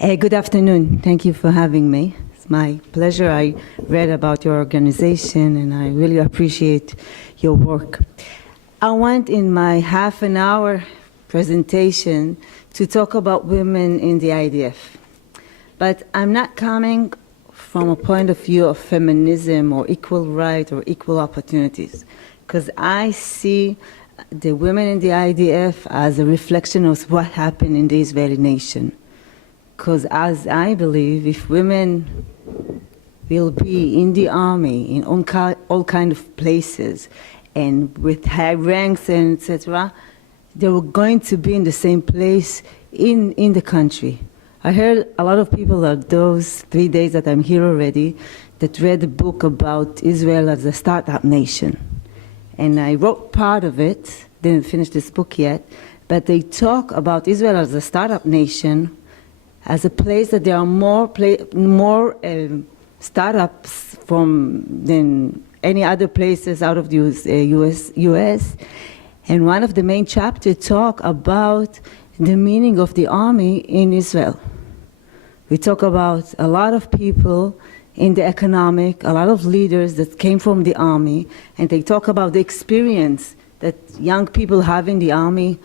Good afternoon. Thank you for having me. It's my pleasure. I read about your organization and I really appreciate your work. I want in my half an hour presentation to talk about women in the IDF. But I'm not coming from a point of view of feminism or equal right or equal opportunities, because I see the women in the IDF as a reflection of what happened in the Israeli nation. Because as I believe, if women will be in the army, in all kind of places, and with high ranks and etc., they were going to be in the same place in the country. I heard a lot of people of those 3 days that I'm here already that read a book about Israel as a startup nation. And I wrote part of it, didn't finish this book yet, but they talk about Israel as a startup nation, as a place that there are more startups than any other places out of the US. And one of the main chapters talk about the meaning of the army in Israel. We talk about a lot of people in the economic, a lot of leaders that came from the army, and they talk about the experience that young people have in the army,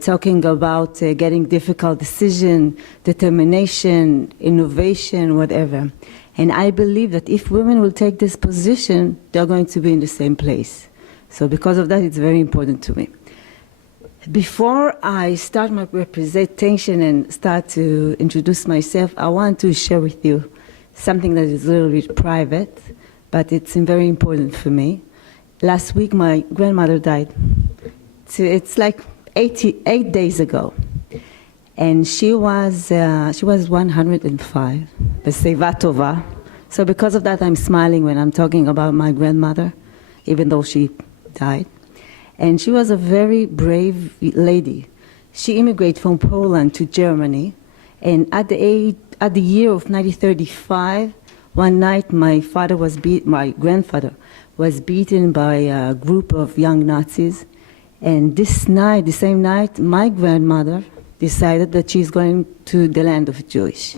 talking about getting difficult decision, determination, innovation, whatever. And I believe that if women will take this position, they're going to be in the same place. So because of that, it's very important to me. Before I start my presentation and start to introduce myself, I want to share with you something that is a little bit private, but it's very important for me. Last week, my grandmother died. It's like 8 days ago. And she was 105, B'Seiva Tova. So because of that, I'm smiling when I'm talking about my grandmother, even though she died. And she was a very brave lady. She immigrated from Poland to Germany. And at the year of 1935, one night my grandfather was beaten by a group of young Nazis. And the same night, my grandmother decided that she's going to the land of Jewish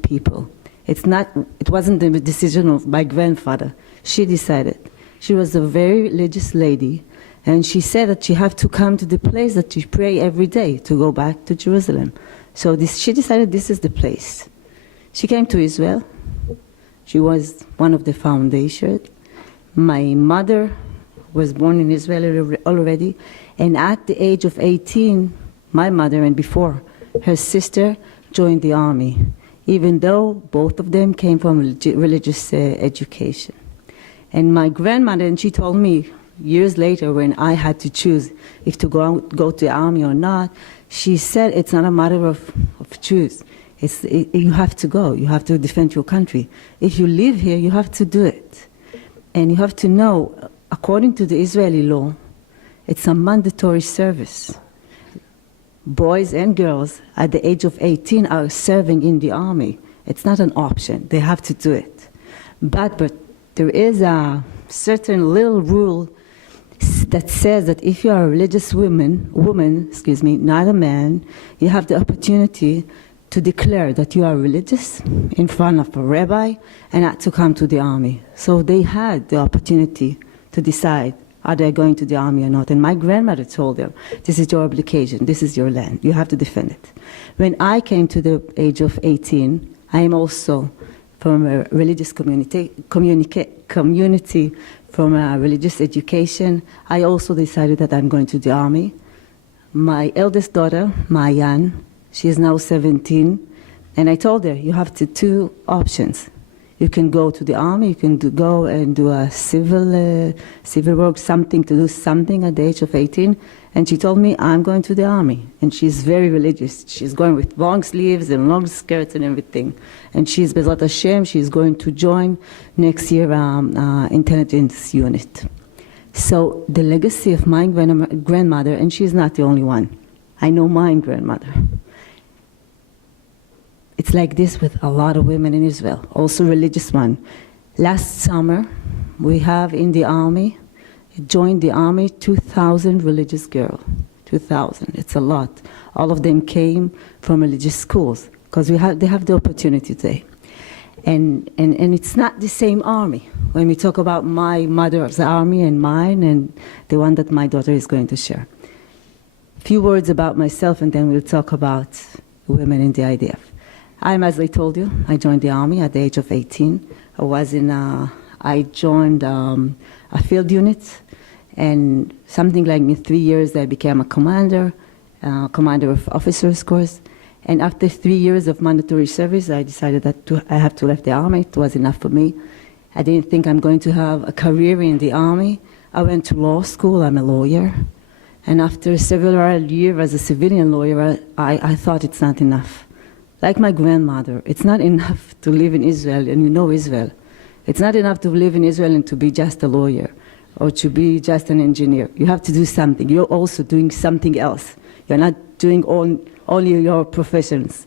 people. It wasn't the decision of my grandfather. She decided. She was a very religious lady, and she said that she had to come to the place that she pray every day to go back to Jerusalem. So she decided this is the place. She came to Israel. She was one of the foundation. My mother was born in Israel already, and at the age of 18, my mother and before, her sister joined the army, even though both of them came from religious education. And my grandmother, and she told me years later when I had to choose if to go to the army or not, she said it's not a matter of choose. You have to go. You have to defend your country. If you live here, you have to do it. And you have to know, according to the Israeli law, it's a mandatory service. Boys and girls at the age of 18 are serving in the army. It's not an option. They have to do it. But there is a certain little rule that says that if you are a religious woman, not a man, you have the opportunity to declare that you are religious in front of a rabbi and not to come to the army. So they had the opportunity to decide, are they going to the army or not? And my grandmother told them, this is your obligation, this is your land, you have to defend it. When I came to the age of 18, I am also from a religious community, from a religious education. I also decided that I'm going to the army. My eldest daughter, Mayan, she is now 17, and I told her, you have two options. You can go to the army, you can go and do a civil work, to do something at the age of 18. And she told me, I'm going to the army. And she's very religious. She's going with long sleeves and long skirts and everything. And she's, Bezrat Hashem, she's going to join next year intelligence unit. So the legacy of my grandmother, and she's not the only one. I know my grandmother. It's like this with a lot of women in Israel, also religious one. Last summer, we have in the army, joined the army 2,000 religious girls. 2,000. It's a lot. All of them came from religious schools because they have the opportunity today. And it's not the same army. When we talk about my mother's army and mine and the one that my daughter is going to share. A few words about myself, and then we'll talk about women in the IDF. As I told you, I joined the army at the age of 18. I joined a field unit, and something like in 3 years I became a commander of officers course. And after 3 years of mandatory service, I decided that I have to leave the army. It was enough for me. I didn't think I'm going to have a career in the army. I went to law school. I'm a lawyer. And after several years as a civilian lawyer, I thought it's not enough. Like my grandmother, it's not enough to live in Israel, and you know Israel. It's not enough to live in Israel and to be just a lawyer or to be just an engineer. You have to do something. You're also doing something else. You're not doing only your professions.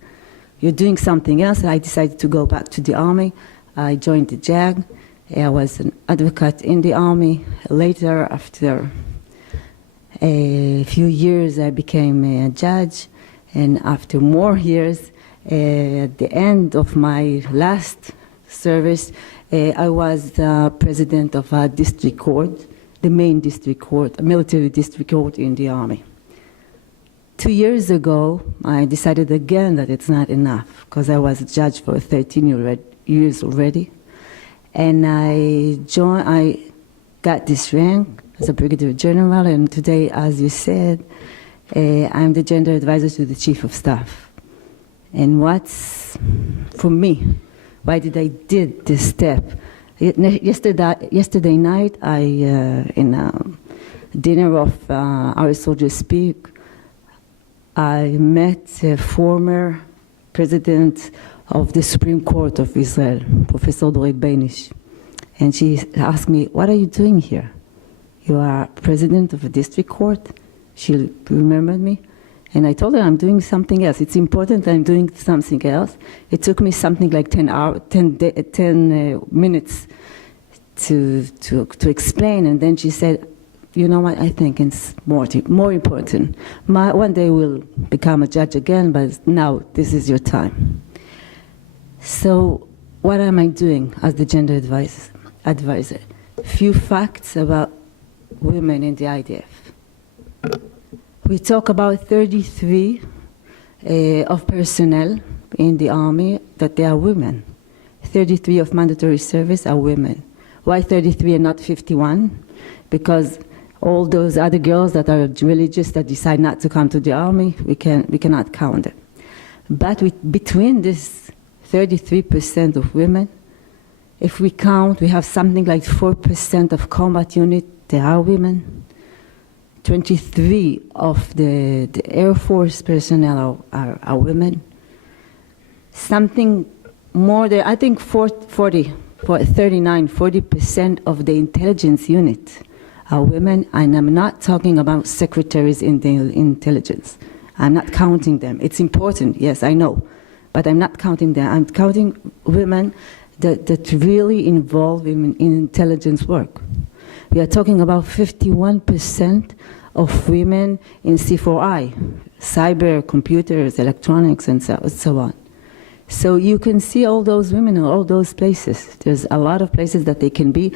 You're doing something else. I decided to go back to the army. I joined the JAG. I was an advocate in the army. Later, after a few years, I became a judge. And after more years, at the end of my last service, I was the president of a district court, the main district court, a military district court in the army. 2 years ago, I decided again that it's not enough, because I was a judge for 13 years already. And I got this rank as a Brigadier-General, and today, as you said, I'm the gender advisor to the Chief of Staff. And for me, why did I did this step? Yesterday night, in a dinner of Our Soldiers Speak, I met a former president of the Supreme Court of Israel, Professor Dorit Beinish. And she asked me, what are you doing here? You are president of a district court? She remembered me. And I told her I'm doing something else. It's important that I'm doing something else. It took me something like 10 minutes to explain. And then she said, you know what, I think it's more important. One day we'll become a judge again, but now this is your time. So what am I doing as the gender advisor? Few facts about women in the IDF. We talk about 33 of personnel in the army that they are women. 33 of mandatory service are women. Why 33 and not 51? Because all those other girls that are religious that decide not to come to the army, we cannot count them. But between this 33% of women, if we count, we have something like 4% of combat unit, they are women. 23 of the Air Force personnel are women. Something more than, I think 40% of the intelligence unit are women, and I'm not talking about secretaries in the intelligence. I'm not counting them. It's important, yes, I know, but I'm not counting them. I'm counting women that really involve in intelligence work. We are talking about 51% of women in C4I, cyber, computers, electronics, and so on. So you can see all those women in all those places. There's a lot of places that they can be.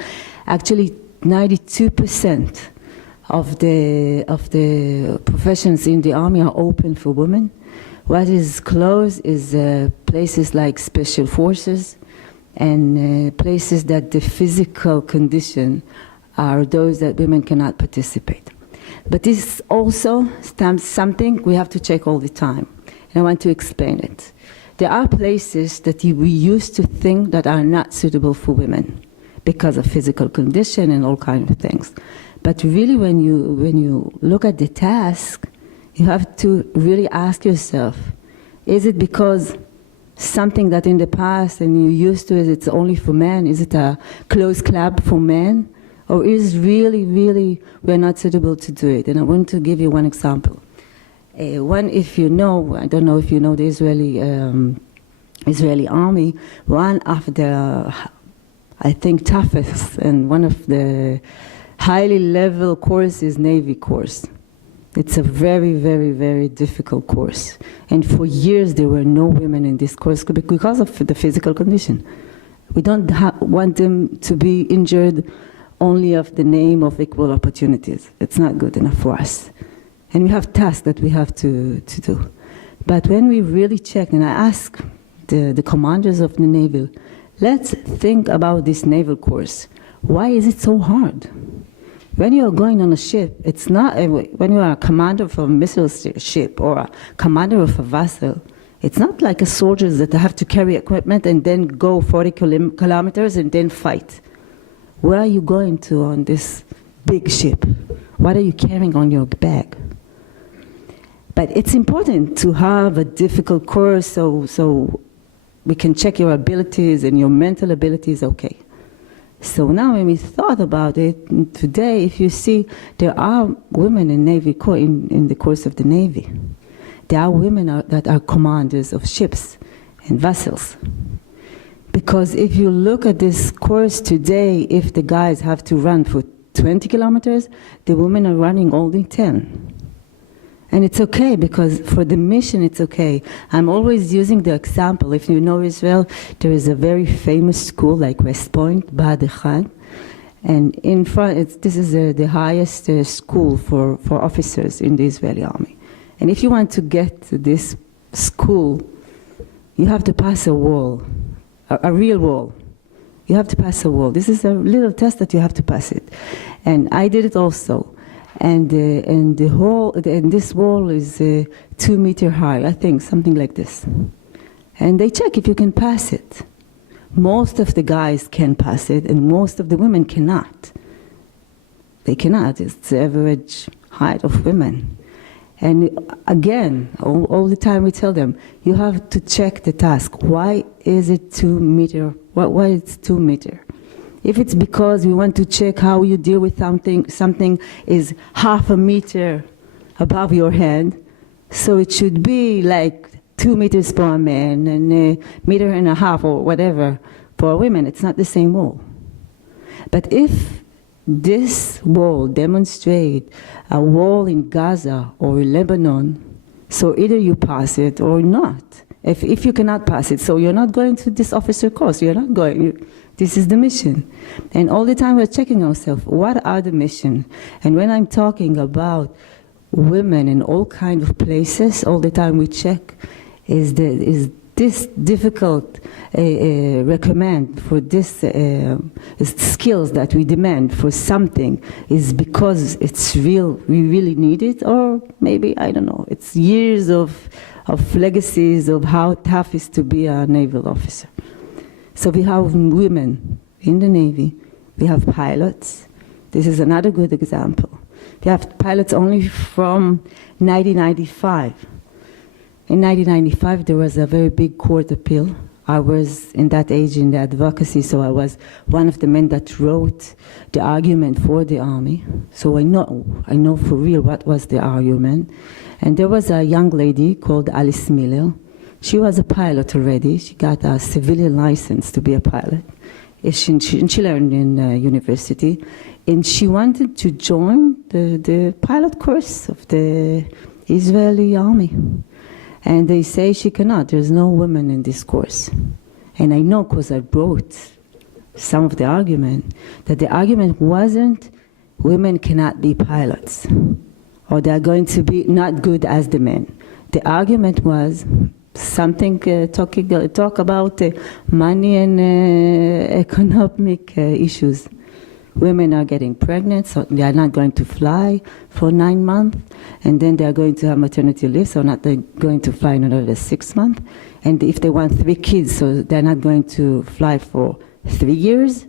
Actually, 92% of the professions in the army are open for women. What is closed is places like special forces and places that the physical condition are those that women cannot participate. But this also something we have to check all the time, and I want to explain it. There are places that we used to think that are not suitable for women because of physical condition and all kinds of things. But really, when you look at the task, you have to really ask yourself, is it because something that in the past and you used to, is it's only for men? Is it a closed club for men? Or is really, we're not suitable to do it? And I want to give you one example. If you know, I don't know if you know the Israeli army, one of the, I think, toughest and one of the highly level courses, Navy course. It's a very, very, very difficult course. And for years there were no women in this course because of the physical condition. We don't want them to be injured only of the name of equal opportunities. It's not good enough for us. And we have tasks that we have to do. But when we really check, and I ask the commanders of the Navy, let's think about this naval course. Why is it so hard? When you're going on a ship, it's not, when you are a commander of a missile ship or a commander of a vessel, it's not like a soldiers that have to carry equipment and then go 40 kilometers and then fight. Where are you going to on this big ship? What are you carrying on your back? But it's important to have a difficult course so we can check your abilities and your mental abilities, okay. So now when we thought about it, today if you see, there are women in Navy in the course of the Navy. There are women that are commanders of ships and vessels. Because if you look at this course today, if the guys have to run for 20 kilometers, the women are running only 10. And it's okay, because for the mission it's okay. I'm always using the example. If you know Israel, there is a very famous school like West Point, Bahad Echad. And in front, this is the highest school for officers in the Israeli army. And if you want to get to this school, you have to pass a wall, a real wall. You have to pass a wall. This is a little test that you have to pass it. And I did it also. And this wall is 2 meters high, I think, something like this. And they check if you can pass it. Most of the guys can pass it, and most of the women cannot. They cannot. It's the average height of women. And again, all the time we tell them, you have to check the task. Why is it 2 meters? Why it's 2 meters? If it's because we want to check how you deal with something is half a meter above your head, so it should be like 2 meters for a man and a meter and a half or whatever for women. It's not the same wall. But if this wall demonstrates a wall in Gaza or Lebanon, so either you pass it or not. If you cannot pass it, so you're not going to this officer course, you're not going. This is the mission. And all the time we're checking ourselves, what are the mission? And when I'm talking about women in all kinds of places, all the time we check, is this difficult recommend for this skills that we demand for something is because it's real, we really need it, or maybe, I don't know, it's years of legacies of how tough it is to be a naval officer. So we have women in the Navy, we have pilots. This is another good example. We have pilots only from 1995. In 1995, there was a very big court appeal. I was in that age in the advocacy, so I was one of the men that wrote the argument for the Army. So I know for real what was the argument. And there was a young lady called Alice Miller. She was a pilot already. She got a civilian license to be a pilot. She learned in university. And she wanted to join the pilot course of the Israeli army. And they say she cannot. There's no women in this course. And I know because I wrote some of the argument, that the argument wasn't women cannot be pilots or they're going to be not good as the men. The argument was something talk about money and economic issues. Women are getting pregnant, so they are not going to fly for 9 months, and then they are going to have maternity leave, so not going to fly in another 6 months. And if they want 3 kids, so they're not going to fly for 3 years.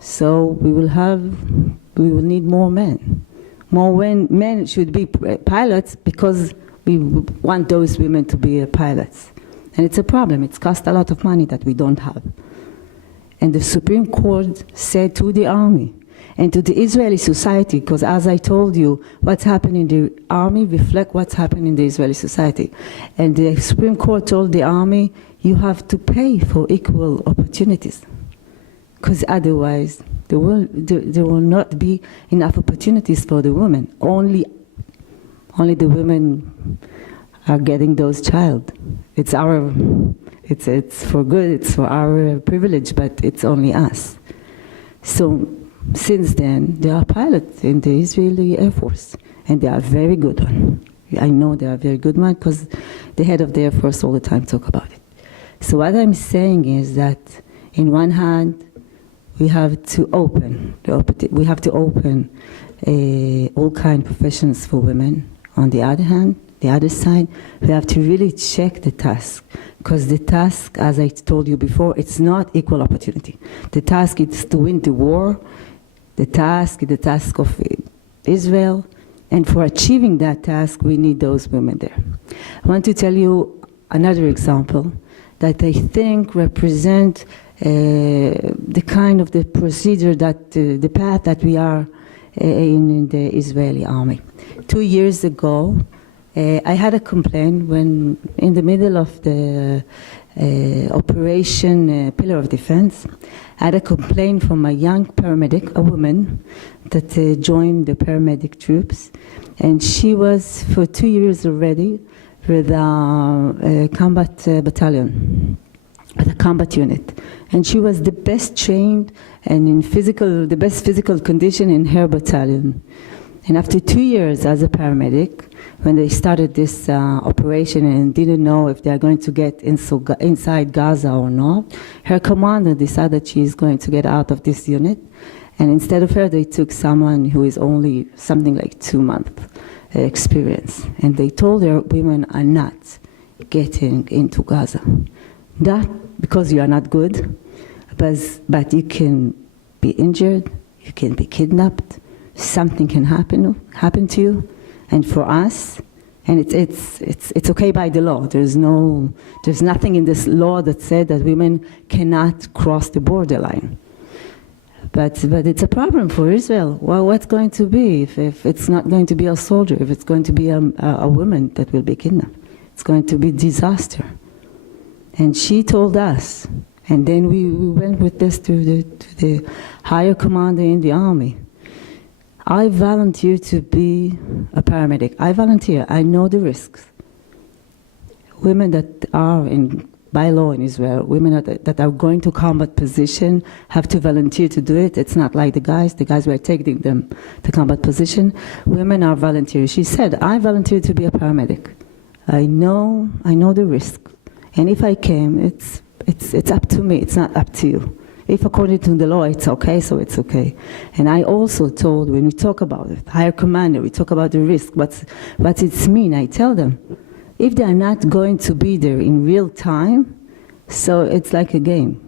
So we will need more men. Men should be pilots because we want those women to be pilots. And it's a problem. It's cost a lot of money that we don't have. And the Supreme Court said to the army and to the Israeli society, because as I told you, what's happening in the army reflects what's happening in the Israeli society. And the Supreme Court told the army, you have to pay for equal opportunities, because otherwise there will not be enough opportunities for the women. Only Only the women are getting those child. It's for good, it's for our privilege, but it's only us. So since then, there are pilots in the Israeli Air Force, and they are very good one. I know they are very good one because the head of the Air Force all the time talk about it. So what I'm saying is that in one hand, we have to open all kind of professions for women. On the other hand, the other side, we have to really check the task, because the task, as I told you before, it's not equal opportunity. The task is to win the war. The task is the task of Israel, and for achieving that task, we need those women there. I want to tell you another example that I think represent the kind of the procedure that the path that we are in the Israeli army. 2 years ago, I had a complaint when in the middle of the operation Pillar of Defense, I had a complaint from a young paramedic, a woman, that joined the paramedic troops, and she was for 2 years already with a combat battalion, with a combat unit, and she was the best trained and in the best physical condition in her battalion. And after 2 years as a paramedic, when they started this operation and didn't know if they are going to get inside Gaza or not, her commander decided she is going to get out of this unit. And instead of her, they took someone who is only something like 2 months experience. And they told her, women are not getting into Gaza. Not because you are not good, but you can be injured, you can be kidnapped, something can happen to you. And for us, and it's okay by the law. There's nothing in this law that said that women cannot cross the borderline. But it's a problem for Israel. Well, what's going to be if it's not going to be a soldier, if it's going to be a woman that will be kidnapped? It's going to be disaster. And she told us, and then we went with this to the higher commander in the army. I volunteer to be a paramedic. I volunteer. I know the risks. Women that are by law in Israel, women that are going to combat position have to volunteer to do it. It's not like the guys. The guys were taking them to combat position. Women are volunteers. She said, I volunteer to be a paramedic. I know the risk. And if I came, it's up to me. It's not up to you. If according to the law it's okay, so it's okay. And I also told, when we talk about it, higher commander, we talk about the risk, what it's mean. I tell them, if they are not going to be there in real time, so it's like a game,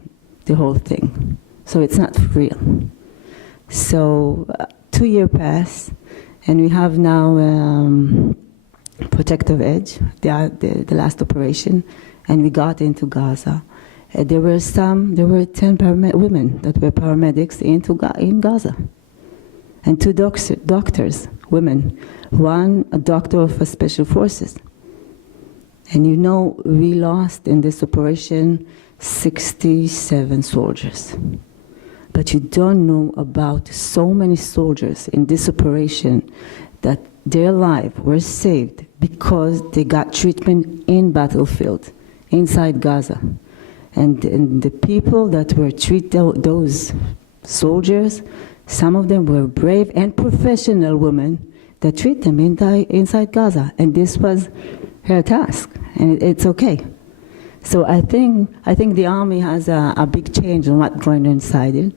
the whole thing. So it's not real. So 2 years pass, and we have now Protective Edge, the last operation, and we got into Gaza. There were 10 women that were paramedics in Gaza. And 2 doctors, women. One, a doctor of special forces. And you know, we lost in this operation 67 soldiers. But you don't know about so many soldiers in this operation that their lives were saved because they got treatment in battlefield, inside Gaza. And the people that were treated, those soldiers, some of them were brave and professional women that treat them inside Gaza. And this was her task, and it's okay. So I think the army has a big change on what's going on inside it.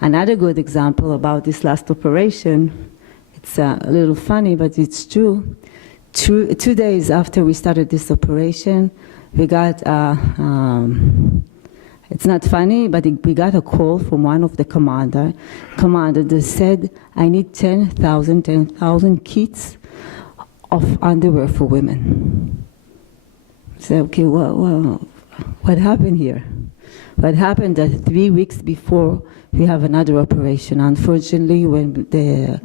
Another good example about this last operation, it's a little funny, but it's true. 2 days after we started this operation, we got, it's not funny, but we got a call from one of the commander that said, I need 10,000 kits of underwear for women. I said, okay, well, what happened here? What happened that 3 weeks before we have another operation, unfortunately, when the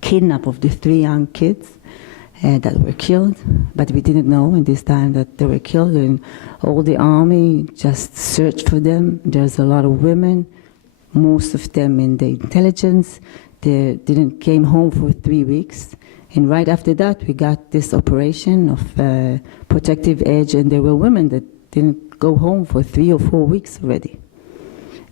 kidnap of the 3 young kids, that were killed, but we didn't know in this time that they were killed, and all the army just searched for them. There's a lot of women, most of them in the intelligence. they didn't came home for 3 weeks. And right after that, we got this operation of protective edge, and there were women that didn't go home for 3 or 4 weeks already.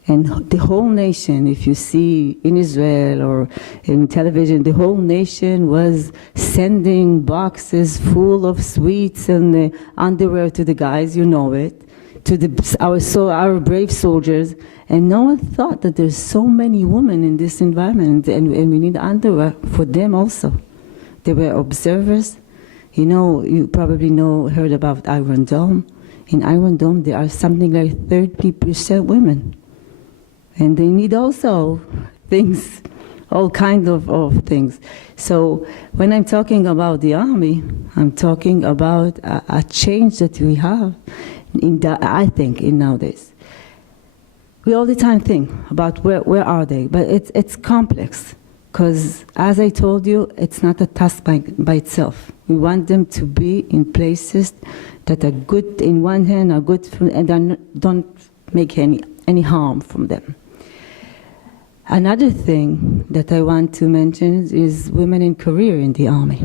And the whole nation, if you see in Israel or in television, the whole nation was sending boxes full of sweets and underwear to the guys, you know it, to our brave soldiers. And no one thought that there's so many women in this environment, and we need underwear for them also. They were observers. You know, you probably heard about Iron Dome. In Iron Dome, there are something like 30% women. And they need also things, all kinds of things. So when I'm talking about the Army, I'm talking about a change that we have, I think, in nowadays. We all the time think about where are they, but it's complex. Because as I told you, it's not a task by itself. We want them to be in places that are good in one hand, are good and don't make any harm from them. Another thing that I want to mention is women in career in the Army.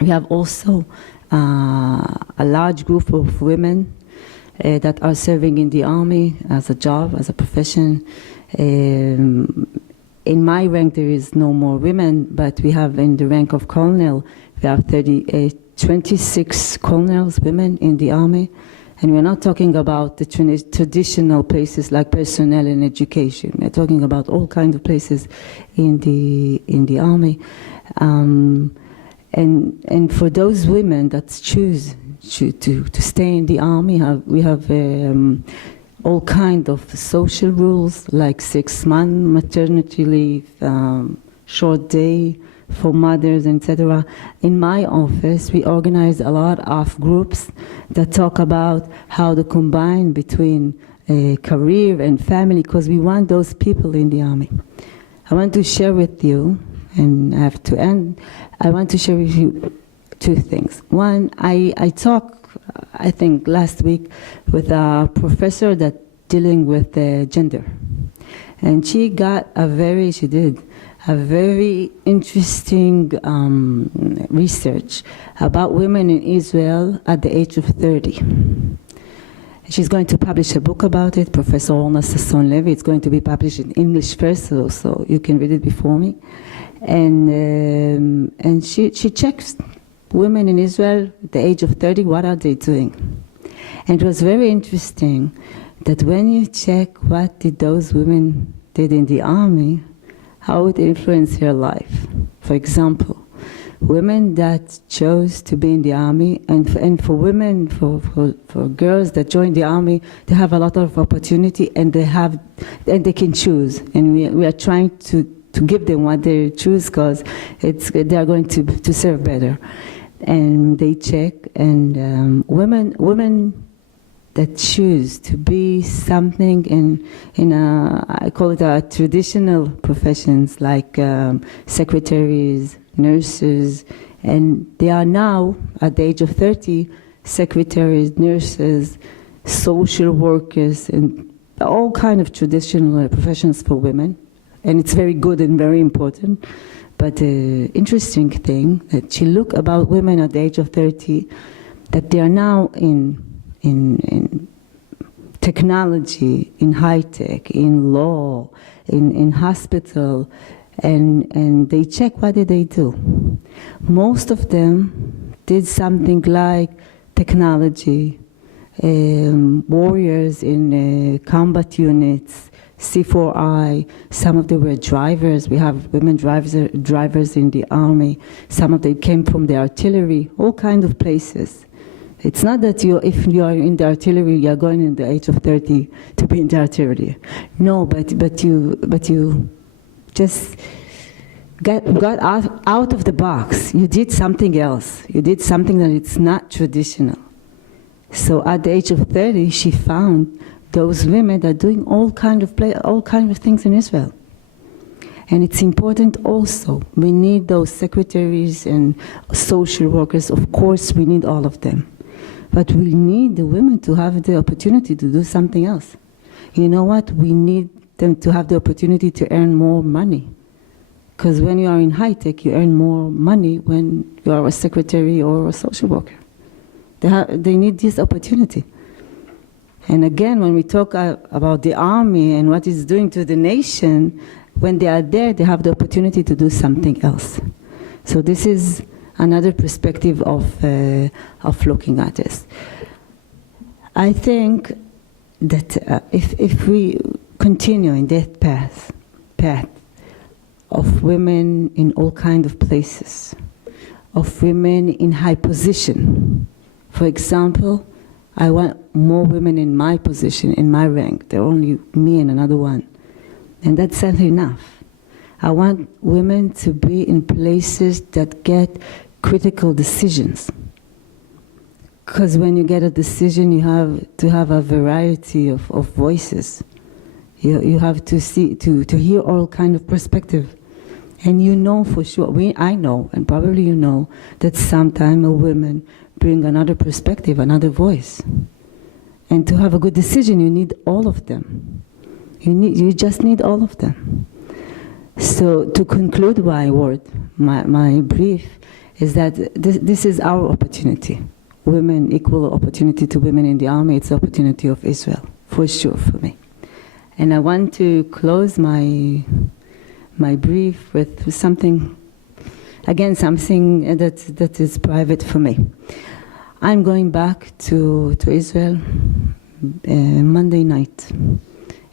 We have also a large group of women that are serving in the Army as a job, as a profession. In my rank, there is no more women, but we have in the rank of colonel, we have 26 colonels, women in the Army. And we're not talking about the traditional places like personnel and education. We're talking about all kinds of places in the Army. And for those women that choose to stay in the Army, we have all kinds of social rules like 6-month maternity leave, short day for mothers, etc. In my office, we organize a lot of groups that talk about how to combine between career and family, because we want those people in the Army. I want to share with you, and I have to end, I want to share with you 2 things. One, I talked, I think, last week with a professor that dealing with gender. And she got she did a very interesting research about women in Israel at the age of 30. She's going to publish a book about it, Professor Orna Sasson-Levy. It's going to be published in English first, so you can read it before me. And she checks women in Israel at the age of 30, what are they doing? And it was very interesting that when you check what did those women did in the Army, how it influenced her life. For example, women that chose to be in the Army, and for women, for girls that join the Army, they have a lot of opportunity, and they can choose. And we are trying to give them what they choose, because they are going to serve better. And they check, and women that choose to be something in I call it a traditional professions like secretaries, nurses, and they are now at the age of 30 secretaries, nurses, social workers, and all kind of traditional professions for women. And it's very good and very important. But the interesting thing that she looked about women at the age of 30, that they are now in technology, in high tech, in law, in hospital, and they check what did they do. Most of them did something like technology, warriors in combat units, C4I, some of them were drivers. We have women drivers in the Army. Some of them came from the artillery, all kinds of places. It's not that if you are in the artillery, you are going in the age of 30 to be in the artillery. No, but you just got out of the box. You did something else. You did something that it's not traditional. So at the age of 30, she found those women that are doing all kind of things in Israel. And it's important also. We need those secretaries and social workers. Of course, we need all of them. But we need the women to have the opportunity to do something else. You know what? We need them to have the opportunity to earn more money. Because when you are in high tech, you earn more money when you are a secretary or a social worker. They need this opportunity. And again, when we talk about the army and what it's doing to the nation, when they are there, they have the opportunity to do something else. So this is another perspective of looking at this. I think that if we continue in that path of women in all kinds of places, of women in high position, for example, I want more women in my position, in my rank. There are only me and another one. And that's not enough. I want women to be in places that get critical decisions. Because when you get a decision, you have to have a variety of voices. You have to see, to hear all kind of perspective. And you know for sure, I know, and probably you know, that sometimes a woman bring another perspective, another voice. And to have a good decision, you need all of them. You just need all of them. So to conclude my brief, is that this is our opportunity. Women, equal opportunity to women in the army, it's the opportunity of Israel, for sure, for me. And I want to close my brief with something, again, something that is private for me. I'm going back to Israel Monday night,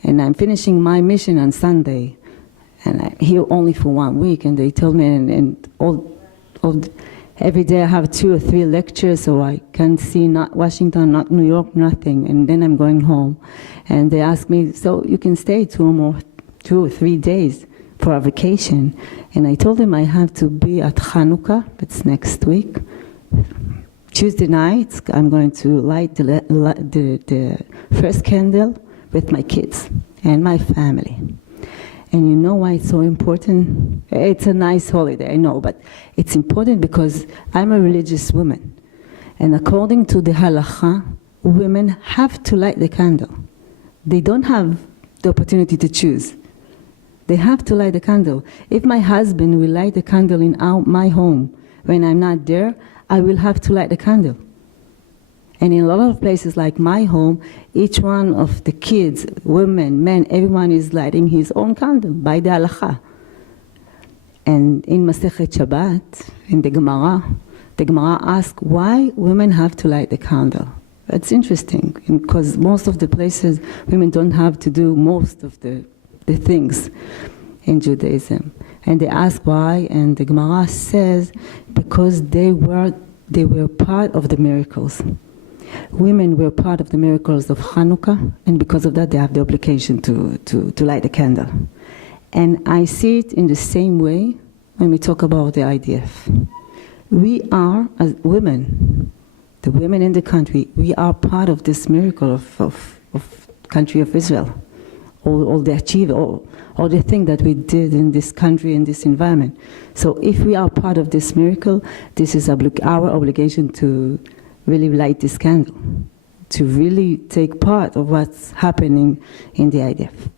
and I'm finishing my mission on Sunday, and I'm here only for 1 week, and they told me, every day I have 2 or 3 lectures, so I can't see not Washington, not New York, nothing, and then I'm going home. And they asked me, so you can stay 2 or 3 days for a vacation. And I told them I have to be at Hanukkah, it's next week. Tuesday night, I'm going to light the first candle with my kids and my family. And you know why it's so important? It's a nice holiday, I know, but it's important because I'm a religious woman. And according to the halakha, women have to light the candle. They don't have the opportunity to choose. They have to light the candle. If my husband will light the candle in my home when I'm not there, I will have to light the candle. And in a lot of places like my home, each one of the kids, women, men, everyone is lighting his own candle by the halakha. And in Masechet Shabbat, in the Gemara asks why women have to light the candle. It's interesting, because most of the places, women don't have to do most of the things in Judaism. And they ask why, and the Gemara says, because they were part of the miracles. Women were part of the miracles of Hanukkah, and because of that they have the obligation to light the candle. And I see it in the same way when we talk about the IDF. We are, as women, the women in the country, we are part of this miracle of country of Israel. All the achievement, all the things that we did in this country, in this environment. So if we are part of this miracle, this is our obligation to really light this candle, to really take part of what's happening in the IDF.